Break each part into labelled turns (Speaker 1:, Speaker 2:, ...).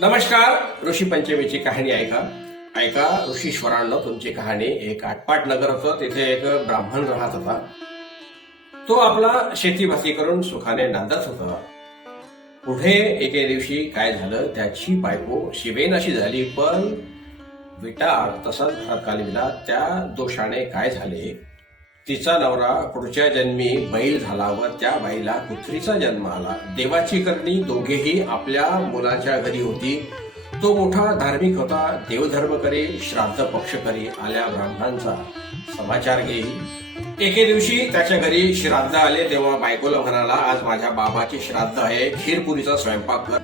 Speaker 1: नमस्कार ऋषी पंचमीची कहाणी ऐका. ऐका ऋषीश्वरांना तुमची कहाणी एक आटपाट नगर होतं. तिथे एक ब्राह्मण राहत होता. तो आपला शेतीभाती करून सुखाने नांदत होता. पुढे एके दिवशी काय झालं त्याची बायको शिवेन अशी झाली पण विटाळ तसाच घरात कालविला त्या दोषाने काय झाले? तिचा नवरा पुढच्या जन्मी बैल झाला व त्या बाईला पुत्रीचा जन्म आला. देवाची करणी दोघेही आपल्या मुलाच्या घरी होती. तो मोठा धार्मिक होता. देवधर्म करे श्राद्ध पक्ष करी आल्या ब्राह्मणांचा समाचार घेई एके दिवशी त्याच्या घरी श्राद्ध आले तेव्हा बायकोला म्हणाला आज माझ्या बाबाचे श्राद्ध आहे. खीरपुरीचा स्वयंपाक कर.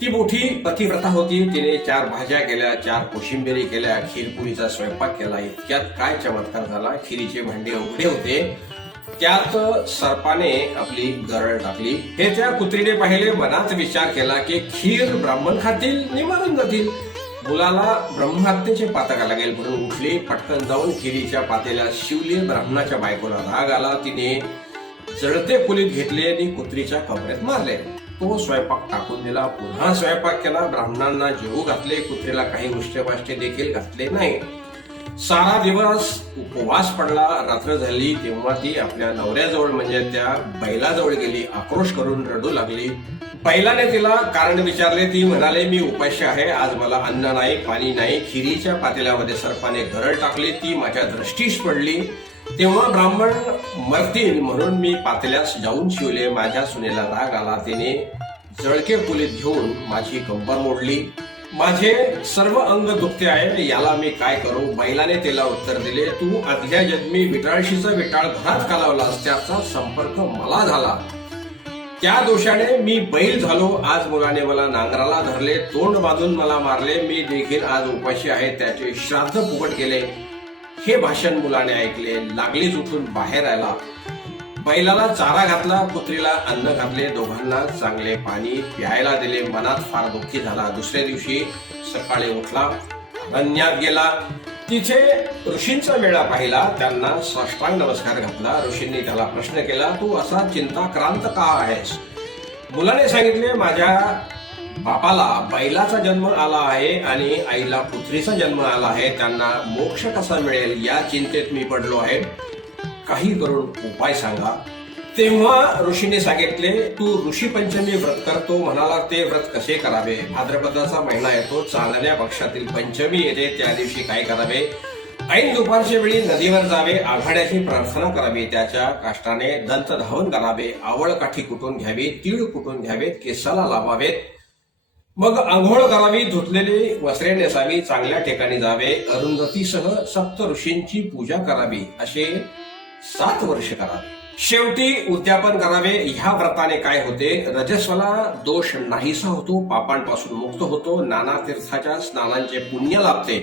Speaker 1: ती मोठी पतिव्रता होती. तिने चार भाज्या केल्या चार कोशिंबिरी केल्या खीरपुरीचा स्वयंपाक केला. इतक्यात काय चमत्कार झाला? खिरीचे भांडे उघडे होते. त्यात सर्पाने आपली गरळ टाकली. हे त्या कुत्रीने पाहिले. मनात विचार केला की खीर ब्राह्मण खातील निवारून जातील. मुलाला ब्रह्महत्येचे पातक लागेल म्हणून उठली. पटकन जाऊन खिरीच्या पातेला शिवली. ब्राह्मणाच्या बायकोला राग आला. तिने जळते कुलीत घेतले आणि कुत्रीच्या कमरेत मारले. तो स्वयंपाक टाकून दिला. पुन्हा स्वयंपाक केला. ब्राह्मणांना जेवू घातले. कुत्रीला काही उष्टे देखील घातले नाही. सारा दिवस उपवास पडला. रात्र झाली. तेव्हा ती आपल्या नवऱ्याजवळ म्हणजे त्या बैलाजवळ गेली. आक्रोश करून रडू लागली. बैलाने तिला कारण विचारले. ती म्हणाले मी उपाशी आहे. आज मला अन्न नाही पाणी नाही. खिरीच्या पातेल्यामध्ये सर्पाने घरळ टाकली. ती माझ्या दृष्टीस पडली. तेव्हा ब्राह्मण मरतील म्हणून मी पातल्यास जाऊन शिवले. माझ्या सुनेला राग आला. तिने जळके पुलीत घेऊन माझी कंबर मोडली. माझे सर्व अंग दुखते आहे याला मी काय करू? बैलाने त्याला उत्तर दिले तू आदल्या जन्मी विटाळशीचा विटाळ घरात कालावलास. त्याचा संपर्क मला झाला. त्या दोषाने मी बैल झालो. आज मुलाने मला नांगराला धरले. तोंड बांधून मला मारले. मी देखील आज उपाशी आहे. त्याचे श्राद्ध फुकट केले हे भाषण मुलाने ऐकले. लागलीच उठून बाहेर आला. बैलाला चारा घातला कुत्रीला अन्न घातले दोघांना चांगले पाणी प्यायला दिले. मनात फार दुःखी झाला. दुसऱ्या दिवशी सकाळी उठला अरण्यात गेला. तिथे ऋषींचा मेळा पाहिला. त्यांना साष्टांग नमस्कार घातला. ऋषींनी त्याला प्रश्न केला तू असा चिंताक्रांत का आहेस? मुलाने सांगितले माझ्या बापाला बैलाचा जन्म आला आहे आणि आईला पुत्रीचा जन्म आला आहे. त्यांना मोक्ष कसा मिळेल या चिंतेत मी पडलो आहे. काही करून उपाय सांगा. तेव्हा ऋषीने सांगितले तू ऋषी पंचमी व्रत करतो म्हणाला ते व्रत कसे करावे? भाद्रपदाचा महिना येतो चांदण्या पक्षातील पंचमी येते त्या दिवशी काय करावे? ऐन दुपारच्या वेळी नदीवर जावे आघाड्याची प्रार्थना करावी त्याच्या काष्टाने दंत धावन करावे आवळ काठी कुटून घ्यावी तीळ कुटून घ्यावेत केसाला लावावेत मग आंघोळ करावी धुतलेली वस्त्रे नेसावी चांगल्या ठिकाणी जावे अरुंधतीसह सप्त ऋषींची पूजा करावी असे सात वर्ष करावे. शेवटी उद्यापन करावे. ह्या व्रताने काय होते? रजस्वला दोष नाहीसा होतो पापांपासून मुक्त होतो नाना तीर्थाच्या स्नानांचे पुण्य लाभते.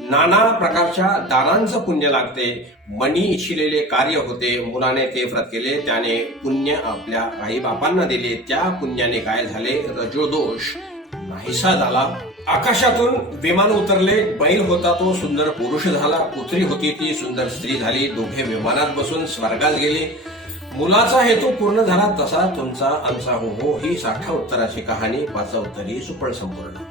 Speaker 1: नाना प्रकारच्या दानांचं पुण्य लागते. मणी इच्छिलेले कार्य होते. मुलाने ते व्रत केले त्याने पुण्य आपल्या आई बापांना दिले. त्या पुण्याने काय झाले? रजोदोष नाहीसा झाला. आकाशातून विमान उतरले बैल होता तो सुंदर पुरुष झाला. पुत्री होती ती सुंदर स्त्री झाली. दोघे विमानात बसून स्वर्गात गेले. मुलाचा हेतू पूर्ण झाला तसा तुमचा आमचा हो हो ही साठा उत्तराची कहाणी. पाचा उत्तरी सुपळ संपूर्ण.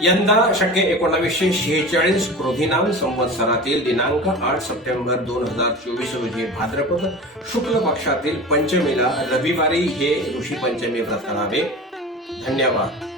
Speaker 1: यंदा शक्य एकोणावीसशे शेहेचाळीस क्रोधीनाम संवत्सरातील दिनांक आठ सप्टेंबर दोन हजार चोवीस रोजी भाद्रपद शुक्ल पक्षातील पंचमीला रविवारी हे ऋषी पंचमी व्रत करावे. धन्यवाद.